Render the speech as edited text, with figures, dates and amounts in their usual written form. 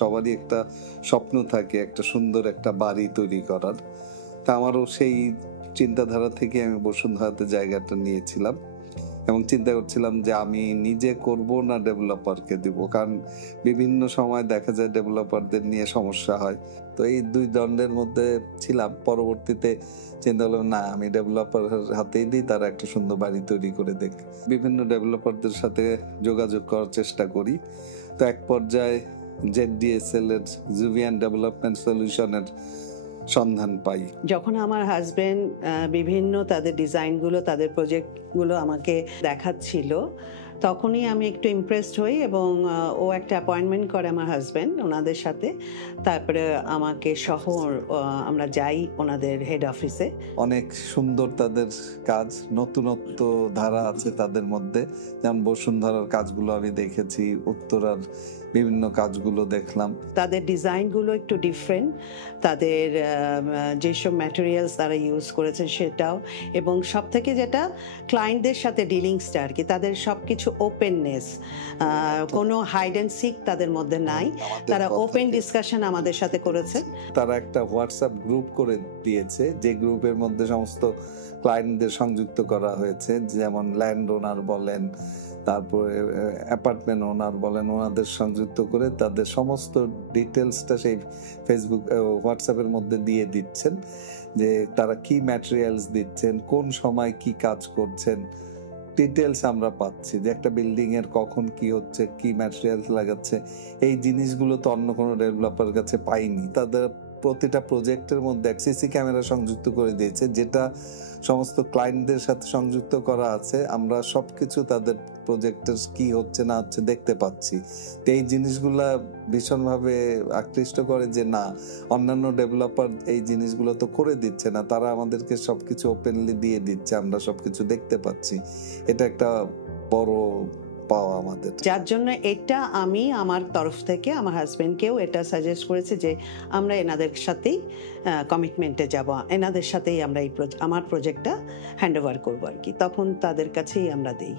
সবারই একটা স্বপ্ন থাকে একটা সুন্দর একটা বাড়ি তৈরি করার। তা আমারও সেই চিন্তাধারা থেকে আমি বসুন্ধরাতে জায়গাটা নিয়েছিলাম এবং চিন্তা করছিলাম যে আমি নিজে করব না ডেভেলপারকে দিব, কারণ বিভিন্ন সময় দেখা যায় ডেভেলপারদের নিয়ে সমস্যা হয়। তো এই দুই দ্বন্দ্বের মধ্যে ছিলাম। পরবর্তীতে চিন্তা করলাম না, আমি ডেভেলপার হাতেই দিই, তারা একটা সুন্দর বাড়ি তৈরি করে দেখ। বিভিন্ন ডেভেলপারদের সাথে যোগাযোগ করার চেষ্টা করি। তো এক পর্যায়ে ZDSL এর জুভিয়ান ডেভেলপমেন্ট সলিউশনের সন্ধান পাই। যখন আমার হাজবেন্ড বিভিন্ন তাদের ডিজাইনগুলো, তাদের প্রজেক্টগুলো আমাকে দেখাচ্ছিল, তখনই আমি একটু ইমপ্রেসড হই এবং ও একটা অ্যাপয়েন্টমেন্ট করে আমার হাজবেন্ড ওনাদের সাথে। তারপরে আমাকে সহ আমরা যাই ওনাদের হেড অফিসে। অনেক সুন্দর তাদের কাজ, নতুনত্ব ধারা আছে তাদের মধ্যে। যেমন বসুন্ধরার কাজগুলো আমি দেখেছি, উত্তরার বিভিন্ন কাজগুলো দেখলাম। তাদের ডিজাইনগুলো একটু ডিফারেন্ট, তাদের যেসব ম্যাটেরিয়ালস তারা ইউজ করেছে সেটাও, এবং সব থেকে যেটা ক্লায়েন্টদের সাথে ডিলিংসটা আর কি, তাদের সব কিছু ওপেননেস, কোনো হাইড অ্যান্ড সিক তাদের মধ্যে নাই। তারা ওপেন ডিসকাশন আমাদের সাথে করেছে। তারা একটা হোয়াটসঅ্যাপ গ্রুপ করে দিয়েছে, যে গ্রুপের মধ্যে সমস্ত ক্লায়েন্টদের সংযুক্ত করা হয়েছে, যেমন ল্যান্ড ওনার বলেন, তারপরে অ্যাপার্টমেন্ট ওনার বলেন, ওনাদের সংযুক্ত করে তাদের সমস্ত ডিটেলসটা সেই ফেসবুক হোয়াটসঅ্যাপের মধ্যে দিয়ে দিচ্ছেন, যে তারা কি ম্যাটেরিয়ালস দিচ্ছেন, কোন সময় কি কাজ করছেন, ডিটেলস আমরা পাচ্ছি যে একটা বিল্ডিং এর কখন কি হচ্ছে, কি ম্যাটেরিয়ালস লাগাচ্ছে। এই জিনিসগুলো তো অন্য কোনো ডেভেলপার কাছে পাইনি। তাদের প্রতিটা প্রজেক্টের মধ্যে সিসি ক্যামেরা সংযুক্ত করে দিয়েছে, যেটা সমস্ত ক্লায়েন্টদের সাথে সংযুক্ত করা আছে। আমরা সবকিছু তাদের প্রজেক্টের কি হচ্ছে না হচ্ছে দেখতে পাচ্ছি। তো এই জিনিসগুলা ভীষণভাবে আকৃষ্ট করে যে না, অন্যান্য ডেভেলপার এই জিনিসগুলো তো করে দিচ্ছে না, তারা আমাদেরকে সবকিছু ওপেনলি দিয়ে দিচ্ছে, আমরা সবকিছু দেখতে পাচ্ছি। এটা একটা বড় পাওয়া আমাদের। যার জন্য এটা আমি আমার তরফ থেকে আমার হাজবেন্ডকেও এটা সাজেস্ট করেছি যে আমরা এনাদের সাথেই কমিটমেন্টে যাব, এনাদের সাথেই আমরা এই আমার প্রজেক্টটা হ্যান্ড ওভার করবো আর কি। তখন তাদের কাছেই আমরা দিই।